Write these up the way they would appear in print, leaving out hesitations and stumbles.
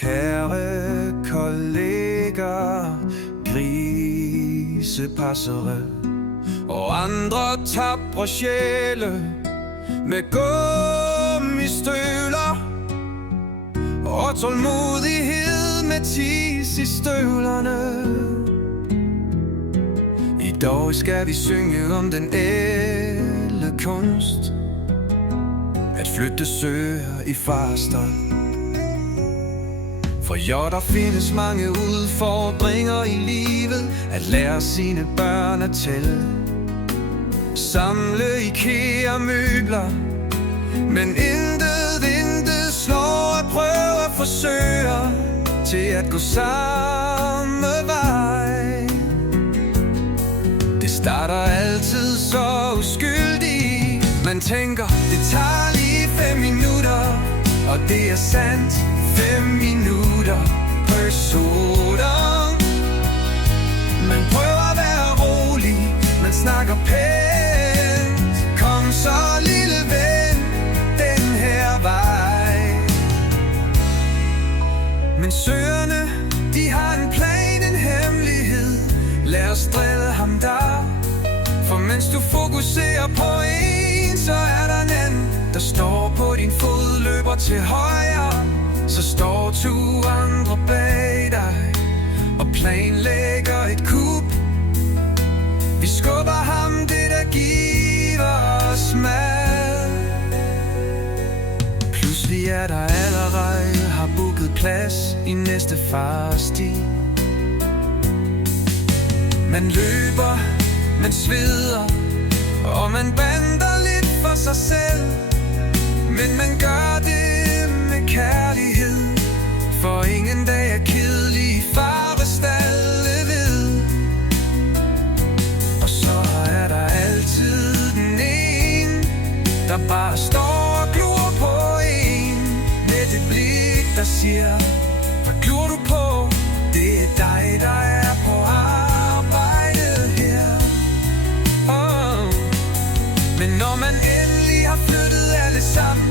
Kære kolleger, grisepassere og andre tapre sjæle med gummistøvler og tålmodighed med tis i støvlerne. I dag skal vi synge om den ædle kunst at flytte søer i farstad. For jo, der findes mange udfordringer i livet. At lære sine børn at tælle, samle IKEA-møbler, men intet slår at prøve at forsøge til at gå samme vej. Det starter altid så uskyldigt. Man tænker, det tager lige 5 minutter, og det er sandt. 5 minutter per sådan. Man prøver at være rolig, man snakker pænt. Kom så lille ven, den her vej. Men søerne, de har en plan, en hemmelighed. Lad os drille ham der. For mens du fokuserer på en, så er der en anden, der står på din fod, løber til højre. Så står 2 andre bag dig og planlægger et kup. Vi skubber ham det, der giver os mad. Pludselig er der allerede har booket plads i næste farsti. Man løber, man sveder, og man bander lidt for sig selv. Men man gør det med kærlighed, for ingen dag er kedelig, farestalde ved. Og så er der altid den ene, der bare står og glor på en, med det blik, der siger, hvad glor du på? Det er dig, der er på arbejde her. Men når man endelig har flyttet alle sammen,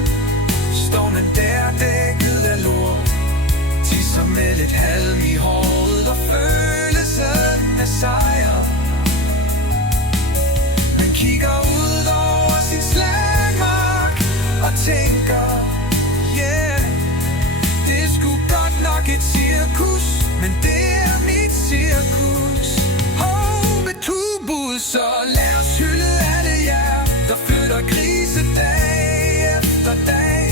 står man der dækket af lort, tisser med lidt halm i håret og følelsen af sejr. Man kigger ud over sin slagmark og tænker, yeah, det er sgu godt nok et cirkus, men det er mit cirkus. Med tubus, så lad os hylde alle jer, der flytter grise dag efter dag.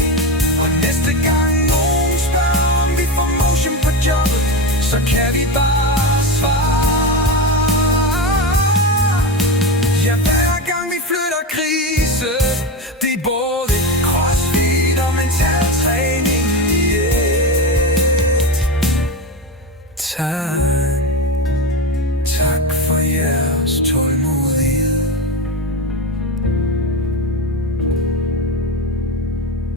Og næste gang nogen spørger, om vi får motion på jobbet, så kan vi bare svare, ja, hver gang vi flytter grise. Det er både crossfit og mental træning i et. Tak for jeres tålmodighed.